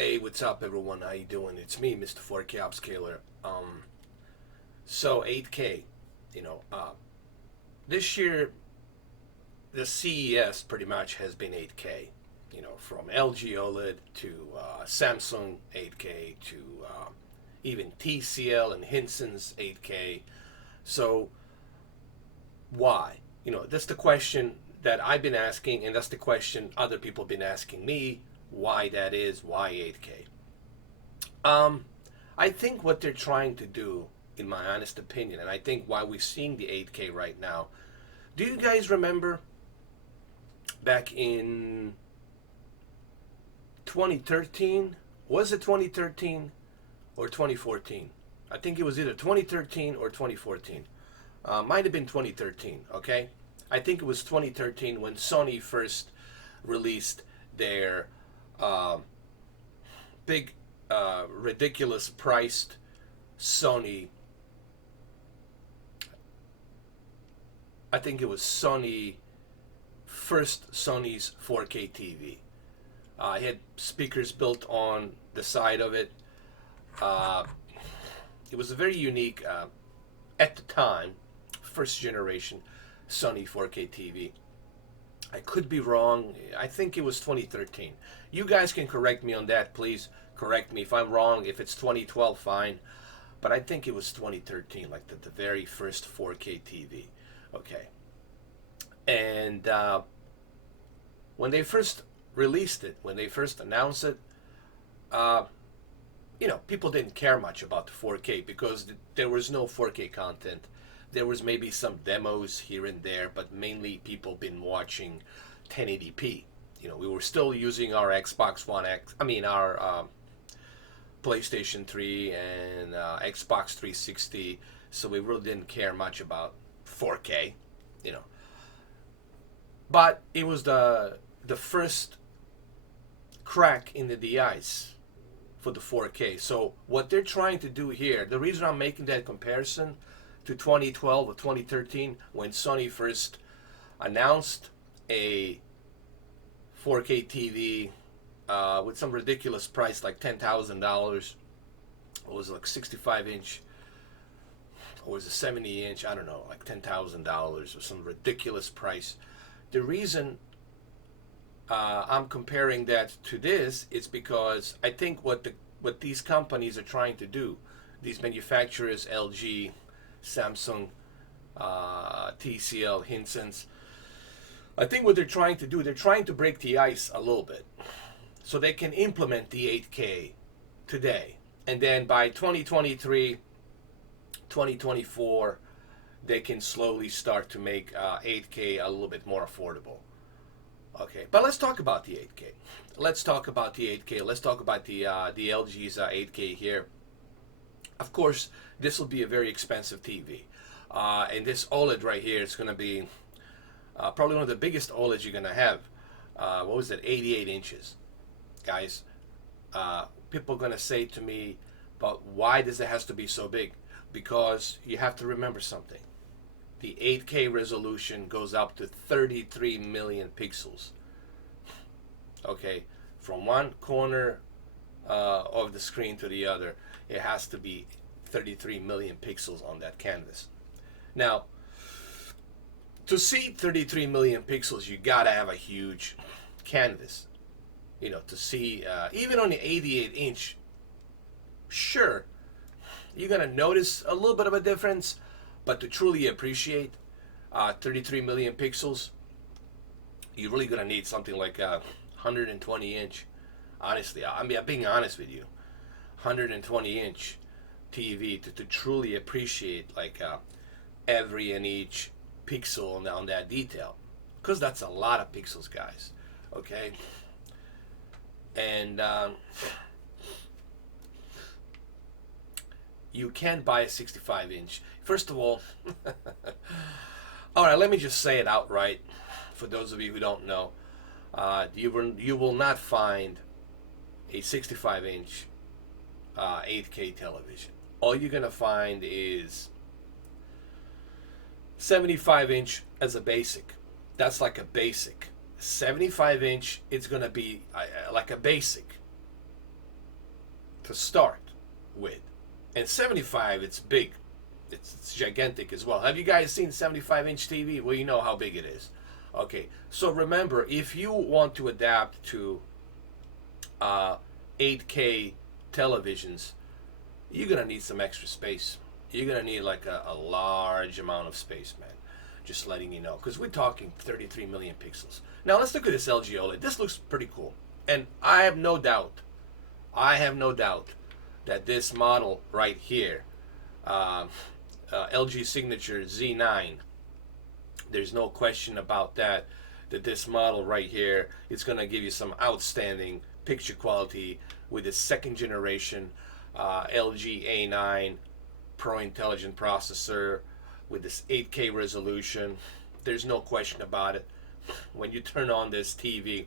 Hey, what's up, everyone? How you doing? It's me, Mr. 4K Upscaler. So 8K, you know, this year the CES pretty much has been 8K. You know, from LG OLED to Samsung 8K to even TCL and Hinson's 8K. So why? You know, that's the question that I've been asking, and that's the question other people have been asking me. Why that is? Why 8K? Um, I think what they're trying to do, in my honest opinion, and I think why we're seeing the 8K right now. Do you guys remember back in 2013? Was it 2013 or 2014? I think it was either 2013 or 2014. Might have been 2013, okay? I think it was 2013 when Sony first released their uh, big, ridiculous priced Sony. I think it was Sony's 4K TV. It had speakers built on the side of it. Uh, it was a very unique, at the time, first generation Sony 4K TV. I could be wrong. I think it was 2013. You guys can correct me on that, please. Correct me if I'm wrong. If it's 2012, fine. But I think it was 2013, like the very first 4K TV. Okay. And when they first released it, when they first announced it, uh, people didn't care much about the 4K because there was no 4K content. There was maybe some demos here and there, but mainly people been watching 1080p. You know, we were still using our Xbox One X, our PlayStation 3 and Xbox 360, so we really didn't care much about 4K, you know. But it was the first crack in the ice for the 4K. So what they're trying to do here, the reason I'm making that comparison to 2012 or 2013 when Sony first announced a 4K TV with some ridiculous price like $10,000. It was like 65 inch, or was it 70 inch? I don't know, like $10,000 or some ridiculous price. The reason I'm comparing that to this is because I think what these companies are trying to do, these manufacturers, LG, Samsung, TCL, Hinson's, I think what they're trying to do, they're trying to break the ice a little bit so they can implement the 8K today. And then by 2023, 2024, they can slowly start to make 8K a little bit more affordable. Okay, but let's talk about the 8K. Let's talk about the 8K. Let's talk about the LG's 8K here. Of course, this will be a very expensive TV. And this OLED right here is going to be probably one of the biggest OLEDs you're going to have. What was it? 88 inches. Guys, people are going to say to me, but why does it have to be so big? Because you have to remember something. The 8K resolution goes up to 33 million pixels. Okay, from one corner of the screen to the other, it has to be 33 million pixels on that canvas. Now, to see 33 million pixels, you gotta have a huge canvas. You know, to see, even on the 88 inch, sure, you're gonna notice a little bit of a difference, but to truly appreciate 33 million pixels, you're really gonna need something like a 120 inch. Honestly, I'm being honest with you, 120 inch TV to truly appreciate like every and each pixel on that detail, because that's a lot of pixels, guys. Okay, and you can buy a 65 inch. First of all, all right, let me just say it outright for those of you who don't know. You will not find a 65 inch 8K television. All you're going to find is 75 inch as a basic. That's like a basic. 75 inch, it's going to be like a basic. to start with. And 75, it's big. It's gigantic as well. Have you guys seen 75-inch TV? Well, you know how big it is. Okay, so remember, if you want to adapt to 8K televisions, you're gonna need some extra space. You're gonna need like a large amount of space, man. Just letting you know, because we're talking 33 million pixels. Now let's look at this LG OLED. This looks pretty cool, and I have no doubt that this model right here, LG Signature Z9, there's no question about that, that this model right here is going to give you some outstanding picture quality with the second generation LG A9 Pro Intelligent processor with this 8K resolution. There's no question about it. When you turn on this TV,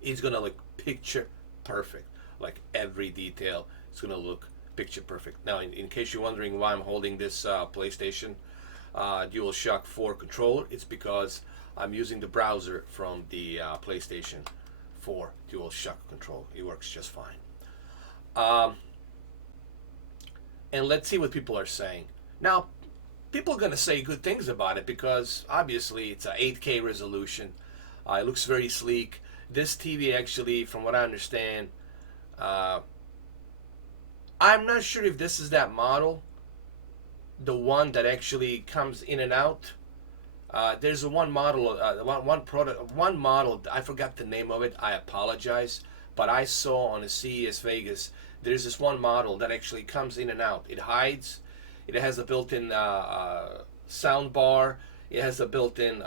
it's going to look picture perfect. Like every detail is going to look picture perfect. Now, in case you're wondering why I'm holding this PlayStation DualShock 4 controller, it's because I'm using the browser from the PlayStation 4 DualShock controller. It works just fine. And let's see what people are saying. Now, people are going to say good things about it because obviously it's a 8K resolution. It looks very sleek. This TV actually, from what I understand, I'm not sure if this is that model, the one that actually comes in and out. There's one model, one model. I forgot the name of it. I apologize, but I saw on the CES Vegas. There's this one model that actually comes in and out. It hides. It has a built-in sound bar. It has a built-in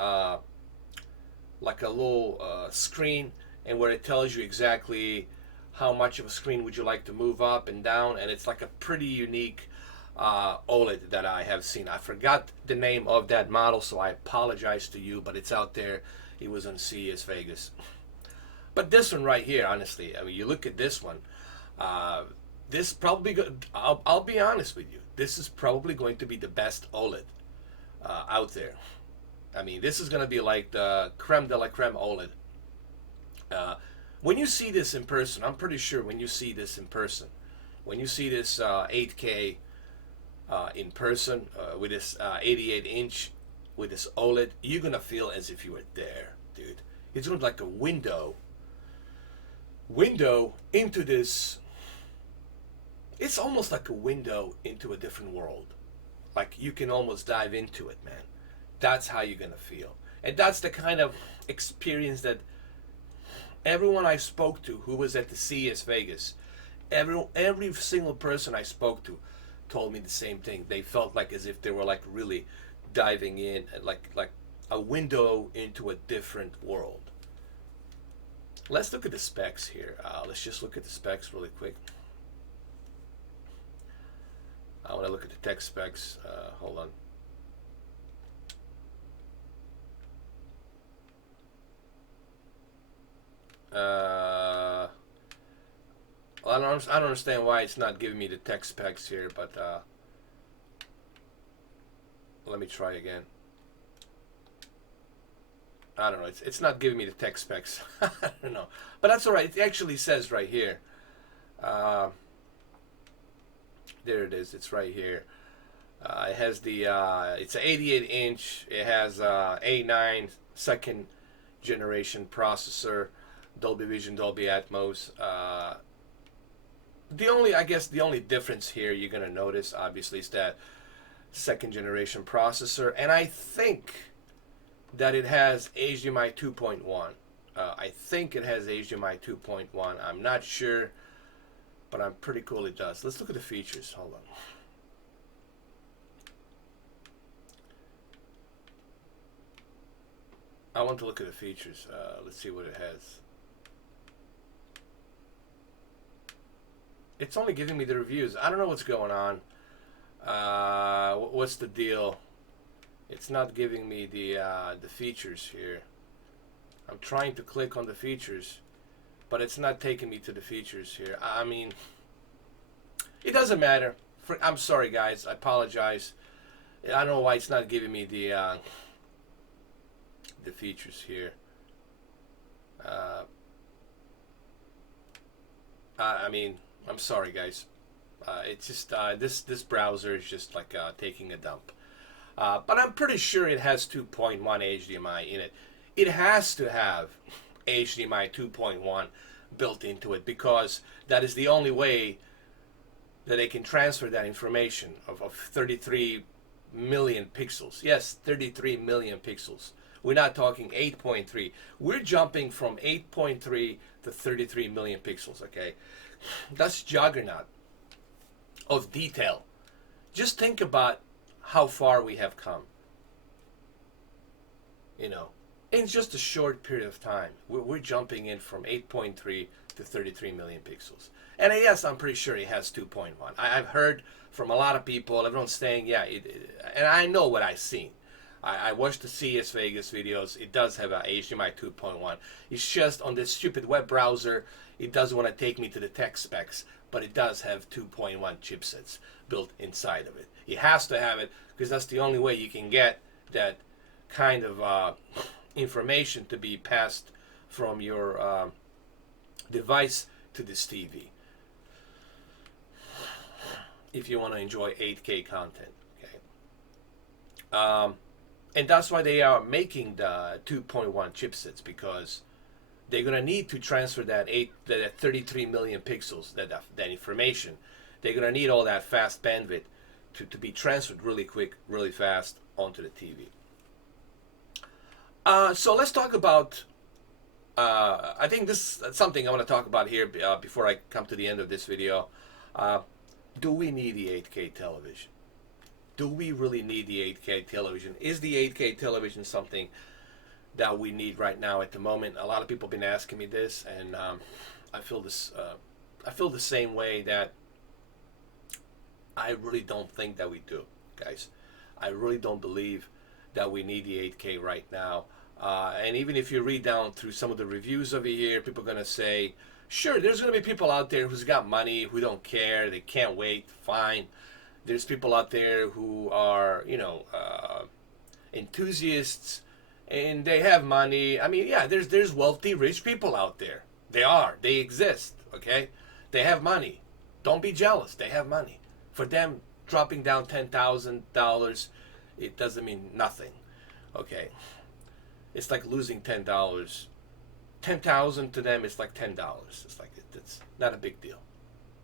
like a little screen, and where it tells you exactly how much of a screen would you like to move up and down, and it's like a pretty unique OLED that I have seen. I forgot the name of that model, so I apologize to you, but it's out there. It was on CES Vegas. But this one right here, honestly, I mean, you look at this one, this probably, I'll be honest with you, this is probably going to be the best OLED out there. I mean, this is going to be like the creme de la creme OLED. When you see this in person, I'm pretty sure when you see this in person, when you see this 8K in person with this 88-inch with this OLED, you're going to feel as if you were there, dude. It's going to be like a window into this. It's almost like a window into a different world. Like you can almost dive into it, man. That's how you're going to feel. And that's the kind of experience that everyone I spoke to who was at the CES Vegas, every single person I spoke to told me the same thing. They felt like as if they were like really diving in, like a window into a different world. Let's look at the specs here. Let's just look at the specs really quick. I want to look at the tech specs. Hold on. Well, I don't understand why it's not giving me the tech specs here, but let me try again. I don't know. It's not giving me the tech specs. I don't know, but that's all right. It actually says right here. There it is. It's right here. It has the. It's an 88-inch. It has A9 second generation processor, Dolby Vision, Dolby Atmos. I guess the only difference here you're gonna notice, obviously, is that second generation processor, and I think that it has HDMI 2.1. I think it has HDMI 2.1. I'm not sure, but I'm pretty cool it does. Let's look at the features. Hold on. I want to look at the features. Let's see what it has. It's only giving me the reviews. I don't know what's going on. What's the deal? It's not giving me the features here. I'm trying to click on the features, but it's not taking me to the features here. I mean, it doesn't matter. I'm sorry, guys. I apologize. I don't know why it's not giving me the features here. I mean, I'm sorry, guys. It's just this browser is just like taking a dump. But I'm pretty sure it has 2.1 HDMI in it. It has to have HDMI 2.1 built into it because that is the only way that they can transfer that information of 33 million pixels. Yes, 33 million pixels. We're not talking 8.3. We're jumping from 8.3 to 33 million pixels, okay? That's juggernaut of detail. Just think about how far we have come. You know, in just a short period of time, we're jumping in from 8.3 to 33 million pixels. And yes, I'm pretty sure it has 2.1. I've heard from a lot of people, everyone's saying, yeah, and I know what I've seen. I watched the CES Vegas videos. It does have a HDMI 2.1. It's just on this stupid web browser, it doesn't want to take me to the tech specs, but it does have 2.1 chipsets built inside of it. It has to have it because that's the only way you can get that kind of information to be passed from your device to this TV if you want to enjoy 8K content. Okay. And that's why they are making the 2.1 chipsets, because they're going to need to transfer that 33 million pixels, that information. They're going to need all that fast bandwidth to be transferred really quick, really fast onto the TV. So let's talk about, I think this is something I want to talk about here before I come to the end of this video. Do we need the 8K television? Do we really need the 8K television? Is the 8K television something that we need right now at the moment? A lot of people have been asking me this, and I feel this. I feel the same way, that I really don't think that we do, guys. I really don't believe that we need the 8K right now. And even if you read down through some of the reviews over here, people are going to say, sure, there's going to be people out there who's got money, who don't care, they can't wait, fine. There's people out there who are, enthusiasts, and they have money. I mean, yeah, there's wealthy, rich people out there. They exist, okay? They have money. Don't be jealous. They have money. For them, dropping down $10,000, it doesn't mean nothing, okay? It's like losing $10. 10,000 to them is like $10. It's like it's not a big deal.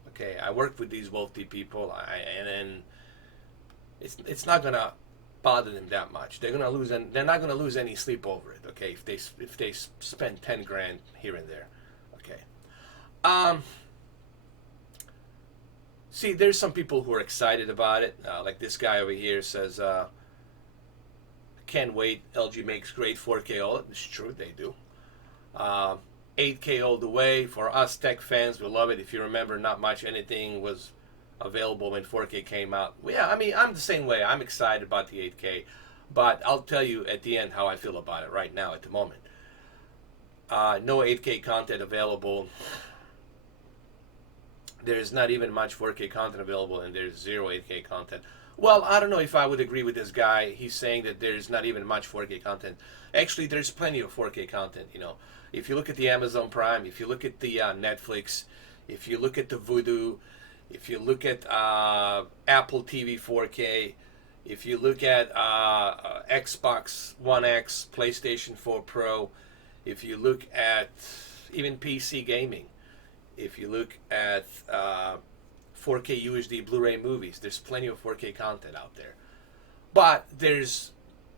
Okay, I work with these wealthy people, and it's not gonna bother them that much. They're not gonna lose any sleep over it. Okay, if they spend 10 grand here and there. Okay. See, there's some people who are excited about it. Like this guy over here says, "Can't wait. LG makes great 4K OLED." It's true, they do. 8K all the way. For us tech fans, we love it. If you remember, not much anything was available when 4K came out. Well, yeah, I mean, I'm the same way. I'm excited about the 8K, but I'll tell you at the end how I feel about it right now at the moment. No 8K content available. There's not even much 4K content available, and there's zero 8K content. Well, I don't know if I would agree with this guy. He's saying that there's not even much 4K content. Actually, there's plenty of 4K content, If you look at the Amazon Prime, if you look at the Netflix, if you look at the Vudu, if you look at Apple TV 4K, if you look at Xbox One X, PlayStation 4 Pro, if you look at even PC gaming, if you look at 4K UHD Blu-ray movies, there's plenty of 4K content out there. But there's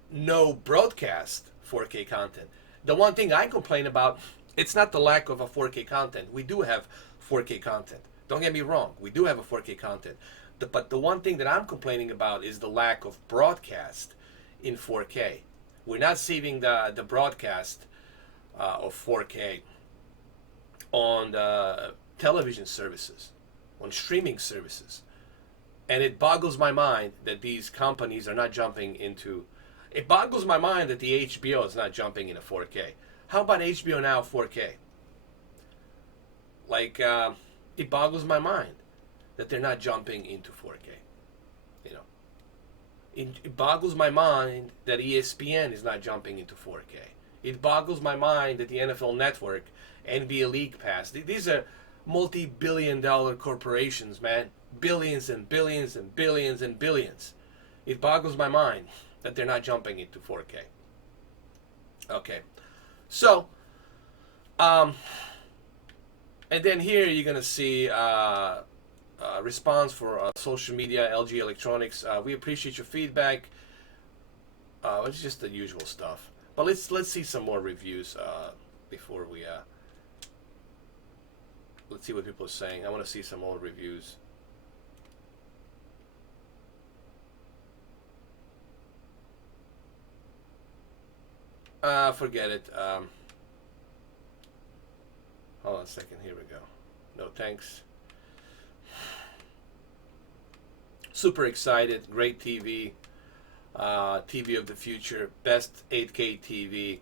no broadcast 4K content. The one thing I complain about, it's not the lack of a 4K content. We do have 4K content. Don't get me wrong. We do have a 4K content. But the one thing that I'm complaining about is the lack of broadcast in 4K. We're not seeing the broadcast of 4K on the television services, on streaming services. And it boggles my mind that these companies are not jumping into... It boggles my mind that the HBO is not jumping into 4K. How about HBO Now 4K? Like, it boggles my mind that they're not jumping into 4K. It boggles my mind that ESPN is not jumping into 4K. It boggles my mind that the NFL Network, NBA League Pass, these are multi-billion-dollar corporations, man. Billions and billions and billions and billions. It boggles my mind that they're not jumping into 4K. Okay. So, and then here you're going to see response for social media, LG Electronics. We appreciate your feedback. It's just the usual stuff. But let's see some more reviews before we let's see what people are saying. I want to see some more reviews. Forget it. Hold on a second. Here we go. No thanks. Super excited. Great TV. TV of the future. Best 8K TV.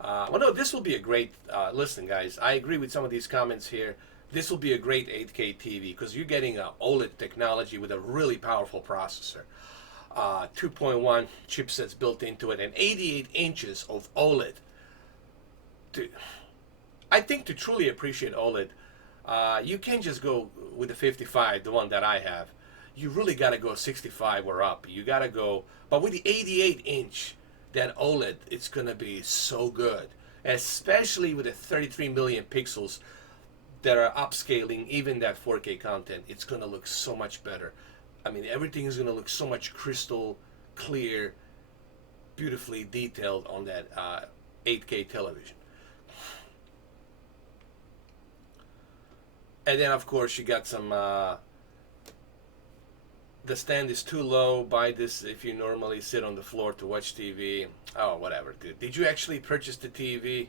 Well, no, this will be a great. Listen, guys, I agree with some of these comments here. This will be a great 8K TV because you're getting a OLED technology with a really powerful processor. 2.1 chipsets built into it and 88 inches of OLED. I think to truly appreciate OLED, you can't just go with the 55, the one that I have. You really got to go 65 or up. You got to go, but with the 88 inch, that OLED, it's going to be so good, especially with the 33 million pixels that are upscaling even that 4K content. It's going to look so much better. I mean, everything is going to look so much crystal clear, beautifully detailed on that 8K television. And then, of course, you got some, the stand is too low. Buy this if you normally sit on the floor to watch TV. Oh, whatever, dude. Did you actually purchase the TV?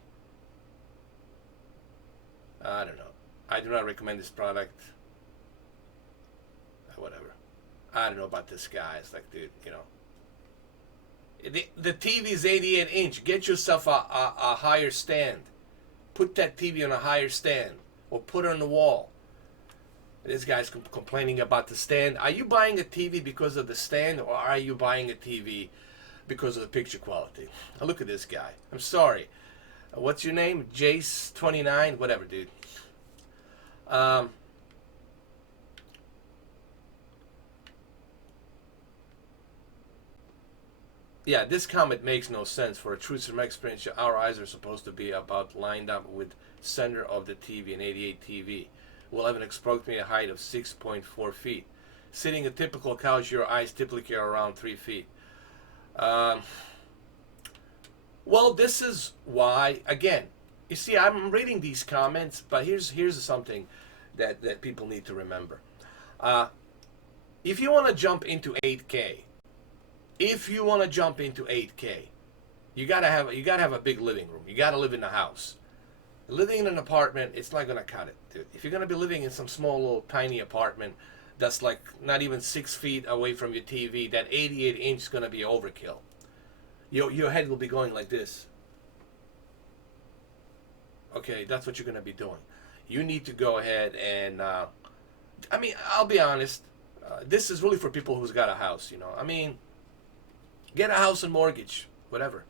I don't know. I do not recommend this product. Whatever. I don't know about this guy. It's like, dude, you know. The TV is 88 inch. Get yourself a higher stand. Put that TV on a higher stand. Or put it on the wall. This guy's complaining about the stand. Are you buying a TV because of the stand, or are you buying a TV because of the picture quality? Now look at this guy. I'm sorry. What's your name? Jace29? Whatever, dude. Yeah, this comment makes no sense. For a true cinema experience, our eyes are supposed to be about lined up with center of the TV, an 88 TV. Will have an approximate height of 6.4 feet. Sitting a typical couch, your eyes typically are around 3 feet. Well, this is why, again, you see, I'm reading these comments, but here's something that people need to remember. If you want to jump into 8K, you gotta have a big living room. You gotta live in a house. Living in an apartment, it's not gonna cut it, dude. If you're gonna be living in some small little tiny apartment that's like not even 6 feet away from your TV, that 88 inch is gonna be overkill. Your head will be going like this. Okay, that's what you're gonna be doing. You need to go ahead and, I mean, I'll be honest. This is really for people who's got a house, you know. I mean, get a house on mortgage, whatever.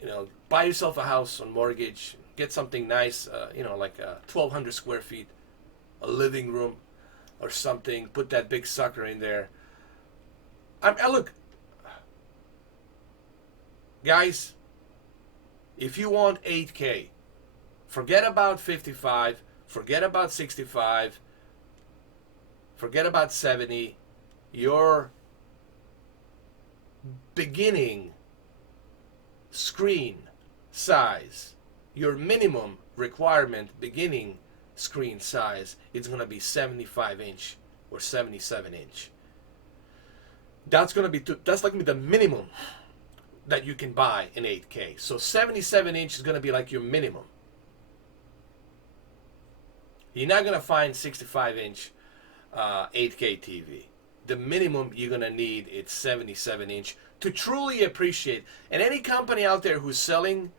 You know, buy yourself a house on mortgage. Get something nice, you know, like 1,200 square feet, a living room or something. Put that big sucker in there. Look, guys, if you want 8K, forget about 55, forget about 65, forget about 70. Your beginning screen size, your minimum requirement beginning screen size is going to be 75 inch or 77 inch. That's going to be that's like the minimum that you can buy in 8K. So 77 inch is going to be like your minimum. You're not going to find 65 inch 8K TV. The minimum you're going to need is 77 inch to truly appreciate. And any company out there who's selling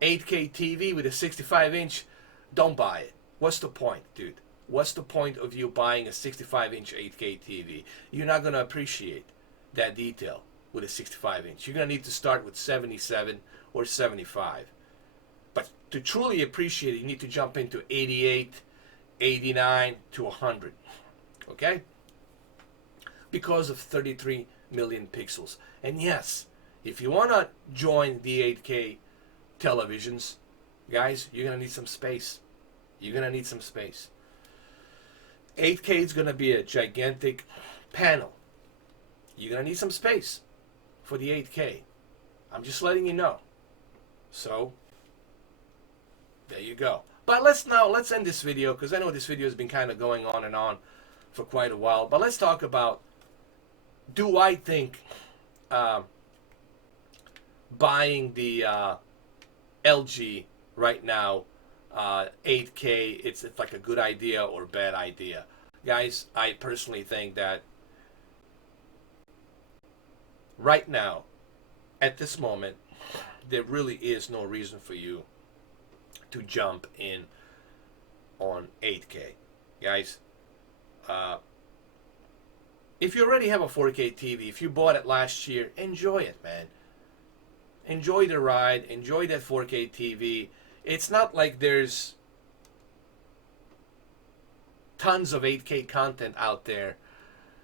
8K TV with a 65 inch, don't buy it. What's the point, dude? What's the point of you buying a 65 inch 8K TV? You're not going to appreciate that detail with a 65 inch. You're going to need to start with 77 or 75. But to truly appreciate it, you need to jump into 88, 89 to 100. Okay? Because of 33 million pixels. And yes, if you want to join the 8K televisions, guys, you're going to need some space. You're going to need some space. 8K is going to be a gigantic panel. You're going to need some space for the 8K. I'm just letting you know. So, there you go. But let's end this video, because I know this video has been kind of going on and on for quite a while. But let's talk about, do I think buying the LG right now, 8K, it's like a good idea or bad idea? Guys, I personally think that right now, at this moment, there really is no reason for you to jump in on 8K. Guys, if you already have a 4K TV, if you bought it last year, enjoy it, man. Enjoy the ride. Enjoy that 4K TV. It's not like there's tons of 8K content out there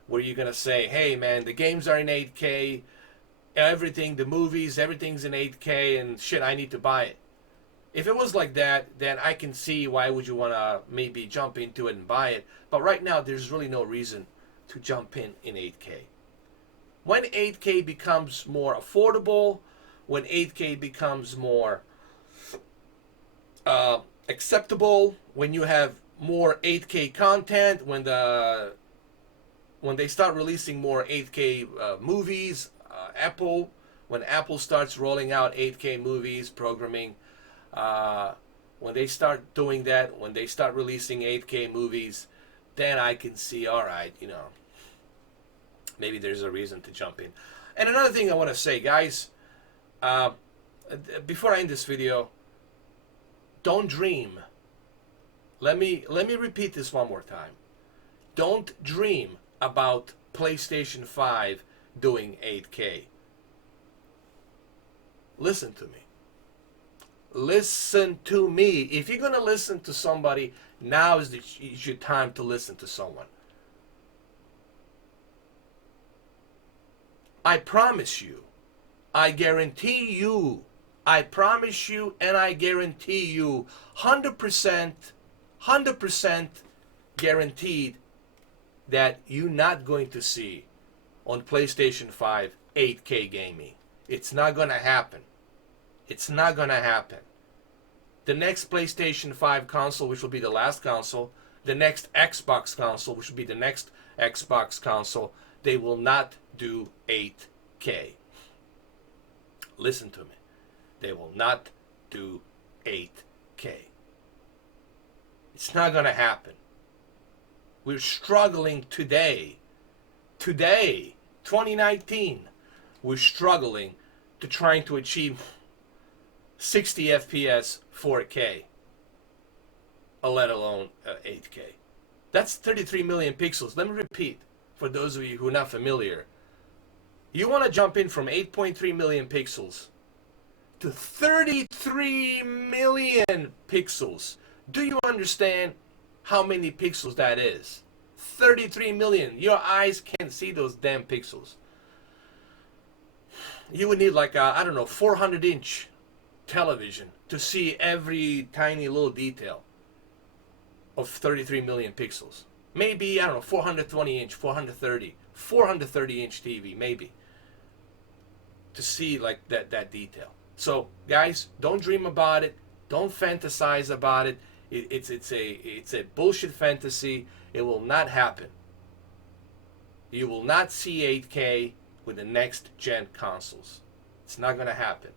where you're going to say, hey, man, the games are in 8K, everything, the movies, everything's in 8K, and shit, I need to buy it. If it was like that, then I can see why would you want to maybe jump into it and buy it. But right now, there's really no reason to jump in 8K. When 8K becomes more affordable, when 8K becomes more acceptable, when you have more 8K content, when they start releasing more 8K movies, when Apple starts rolling out 8K movies, programming, when they start doing that, when they start releasing 8K movies, then I can see, all right, maybe there's a reason to jump in. And another thing I want to say, guys, before I end this video, don't dream. Let me repeat this one more time. Don't dream about PlayStation 5 doing 8K. Listen to me. Listen to me. If you're going to listen to somebody, now is your time to listen to someone. I promise you, I guarantee you, I promise you, and I guarantee you, 100% guaranteed that you're not going to see on PlayStation 5 8K gaming. It's not going to happen. It's not going to happen. The next PlayStation 5 console, which will be the last console, the next Xbox console, which will be the next Xbox console, they will not do 8K. Listen to me. They will not do 8K. It's not going to happen. We're struggling today, 2019, we're struggling to trying to achieve 60 FPS 4K, let alone 8K. That's 33 million pixels. Let me repeat for those of you who are not familiar. You want to jump in from 8.3 million pixels to 33 million pixels. Do you understand how many pixels that is? 33 million. Your eyes can't see those damn pixels. You would need like a, 400-inch television to see every tiny little detail of 33 million pixels. Maybe, 420-inch, 430-inch TV, maybe, to see like that detail. So, guys, don't dream about it. Don't fantasize about it. It's a bullshit fantasy. It will not happen. You will not see 8K with the next gen consoles. It's not going to happen.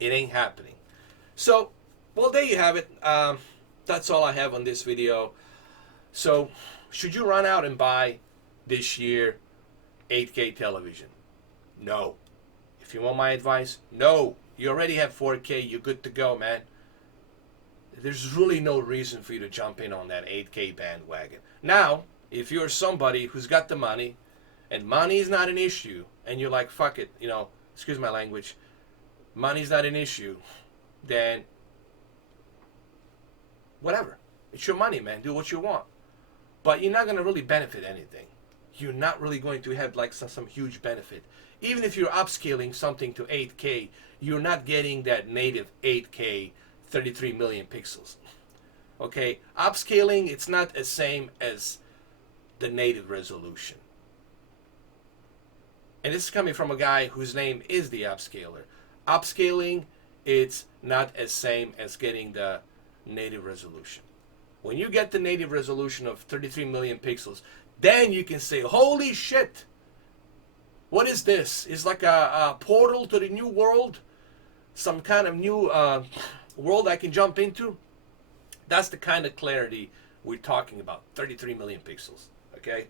It ain't happening. So, well, there you have it. That's all I have on this video. So, should you run out and buy this year 8K television? No. If you want my advice, no. You already have 4K. You're good to go, man. There's really no reason for you to jump in on that 8K bandwagon. Now, if you're somebody who's got the money, and money is not an issue, and you're like, fuck it, excuse my language, money's not an issue, then whatever. It's your money, man. Do what you want. But you're not going to really benefit anything. You're not really going to have like some huge benefit. Even if you're upscaling something to 8K, you're not getting that native 8K 33 million pixels. Okay? Upscaling, it's not the same as the native resolution. And this is coming from a guy whose name is the upscaler. Upscaling, it's not as same as getting the native resolution. When you get the native resolution of 33 million pixels, then you can say, holy shit, what is this? It's like a portal to the new world, some kind of new world I can jump into. That's the kind of clarity we're talking about, 33 million pixels, okay?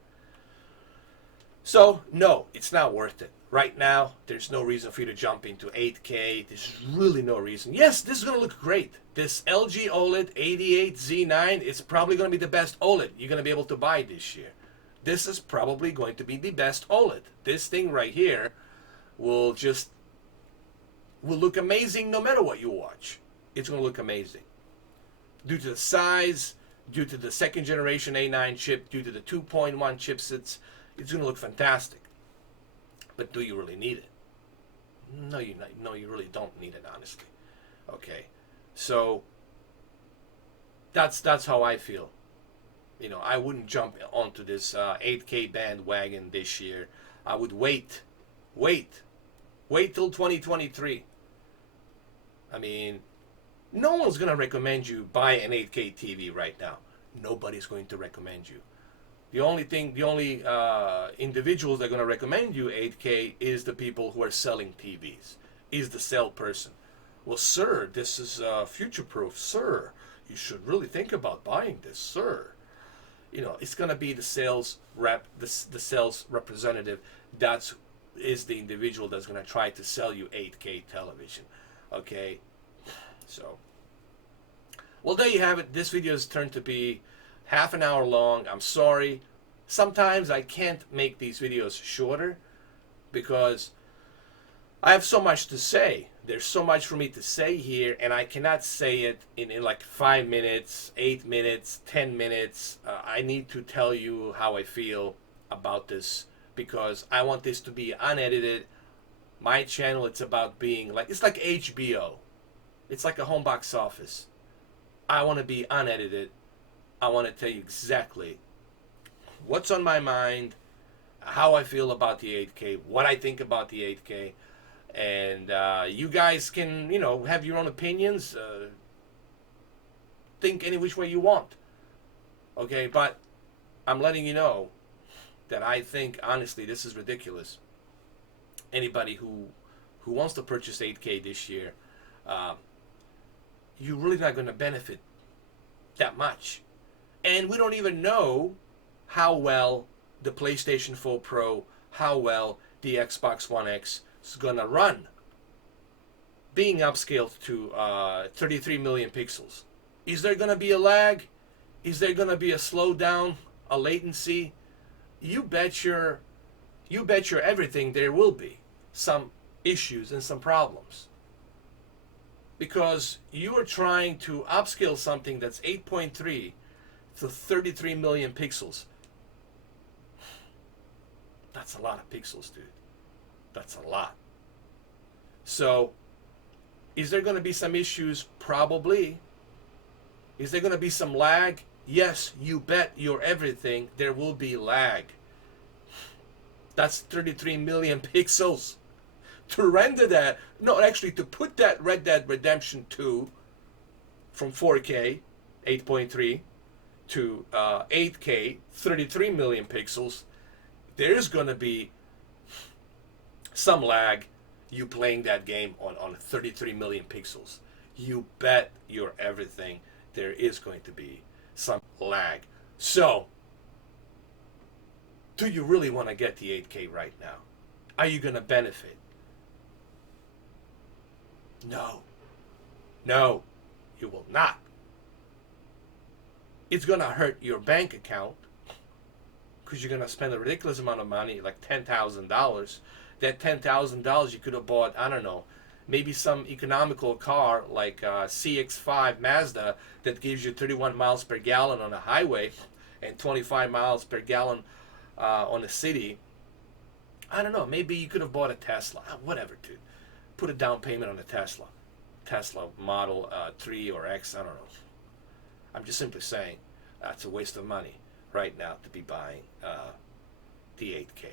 So, no, it's not worth it. Right now, there's no reason for you to jump into 8K. There's really no reason. Yes, this is going to look great. This LG OLED 88Z9 is probably going to be the best OLED you're going to be able to buy this year. This is probably going to be the best OLED. This thing right here will look amazing no matter what you watch. It's going to look amazing. Due to the size, due to the second generation A9 chip, due to the 2.1 chipsets, it's going to look fantastic. But do you really need it? No, you really don't need it, honestly. Okay, so that's how I feel. You know, I wouldn't jump onto this 8K bandwagon this year. I would wait till 2023. I mean, no one's gonna recommend you buy an 8K TV right now. Nobody's going to recommend you. The only individuals that are going to recommend you 8K is the people who are selling TVs, is the salesperson. Well, sir, this is future-proof. Sir, you should really think about buying this, sir. You know, it's going to be the sales rep, the sales representative. That is the individual that's going to try to sell you 8K television. Okay, so. Well, there you have it. This video has turned to be half an hour long. I'm sorry. Sometimes I can't make these videos shorter because I have so much to say. There's so much for me to say here, and I cannot say it in like 5 minutes, 8 minutes, 10 minutes. I need to tell you how I feel about this because I want this to be unedited. My channel, it's about being like, it's like HBO. It's like a home box office. I want to be unedited. I want to tell you exactly what's on my mind, how I feel about the 8K, what I think about the 8K, and you guys can, you know, have your own opinions, think any which way you want, okay, but I'm letting you know that I think, honestly, this is ridiculous. Anybody who wants to purchase 8K this year, you're really not going to benefit that much. And we don't even know how well the PlayStation 4 Pro, how well the Xbox One X is going to run. Being upscaled to 33 million pixels. Is there going to be a lag? Is there going to be a slowdown, a latency? You bet your everything there will be some issues and some problems. Because you are trying to upscale something that's 8.3 to 33 million pixels. That's a lot of pixels, dude. That's a lot. So, is there going to be some issues? Probably. Is there going to be some lag? Yes, you bet your everything there will be lag. That's 33 million pixels. To render that, no, actually to put that Red Dead Redemption 2 from 4K, 8.3, to 8K, 33 million pixels, there's going to be some lag you playing that game on 33 million pixels. You bet your everything there is going to be some lag. So, do you really want to get the 8K right now? Are you going to benefit? No. No, you will not. It's going to hurt your bank account because you're going to spend a ridiculous amount of money, like $10,000. That $10,000 you could have bought, I don't know, maybe some economical car like CX-5 Mazda that gives you 31 miles per gallon on a highway and 25 miles per gallon on the city. I don't know. Maybe you could have bought a Tesla. Whatever, dude. Put a down payment on a Tesla Model 3 or X. I don't know. I'm just simply saying that's a waste of money right now to be buying the 8K.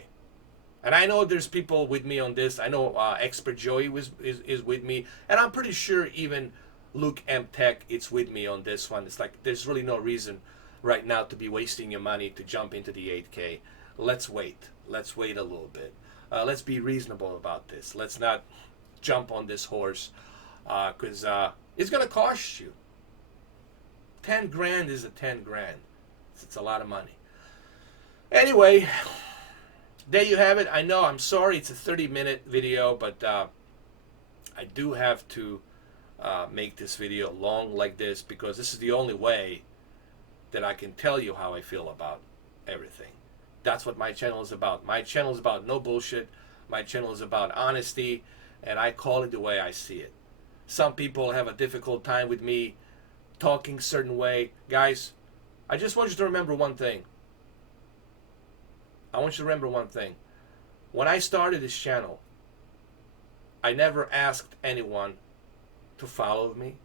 And I know there's people with me on this. I know Expert Joey is with me. And I'm pretty sure even Luke M Tech is with me on this one. It's like there's really no reason right now to be wasting your money to jump into the 8K. Let's wait. Let's wait a little bit. Let's be reasonable about this. Let's not jump on this horse because it's going to cost you. 10 grand is a 10 grand. It's a lot of money. Anyway, there you have it. I know, I'm sorry it's a 30-minute video, but I do have to make this video long like this because this is the only way that I can tell you how I feel about everything. That's what my channel is about. My channel is about no bullshit. My channel is about honesty, and I call it the way I see it. Some people have a difficult time with me talking a certain way. Guys, I just want you to remember one thing. I want you to remember one thing. When I started this channel, I never asked anyone to follow me.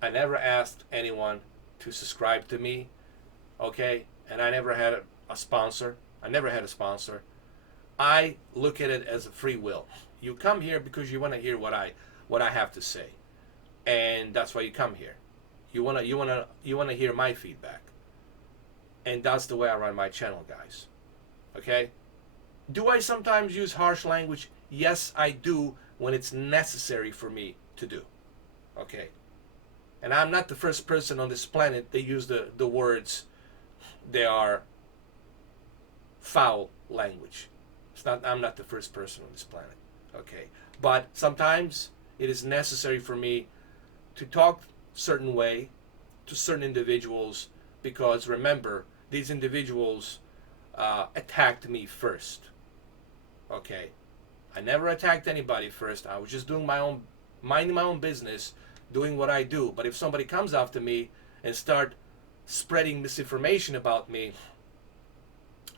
I never asked anyone to subscribe to me. Okay? And I never had a sponsor. I never had a sponsor. I look at it as a free will. You come here because you want to hear what I have to say. And that's why you come here. You want to hear my feedback. And that's the way I run my channel, guys. Okay? Do I sometimes use harsh language? Yes, I do when it's necessary for me to do. Okay? And I'm not the first person on this planet that use the words, they are foul language. I'm not the first person on this planet. Okay? But sometimes it is necessary for me to talk a certain way to certain individuals because remember, these individuals attacked me first. Okay, I never attacked anybody first. I was just doing minding my own business, doing what I do. But if somebody comes after me and start spreading misinformation about me,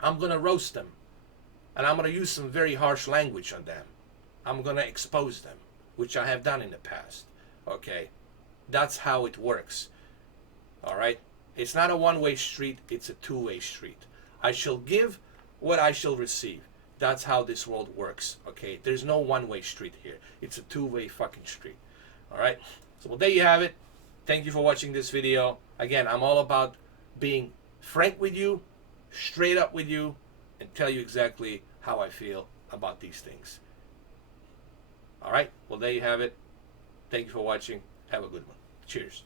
I'm gonna roast them, and I'm gonna use some very harsh language on them. I'm gonna expose them, which I have done in the past. Okay, that's how it works. All right, it's not a one-way street. It's a two-way street. I shall give what I shall receive. That's how this world works. Okay, there's no one-way street here. It's a two-way fucking street. All right. So well, there you have it. Thank you for watching this video. Again, I'm all about being frank with you, straight up with you, and tell you exactly how I feel about these things. All right. Well, there you have it. Thank you for watching. Have a good one. Cheers.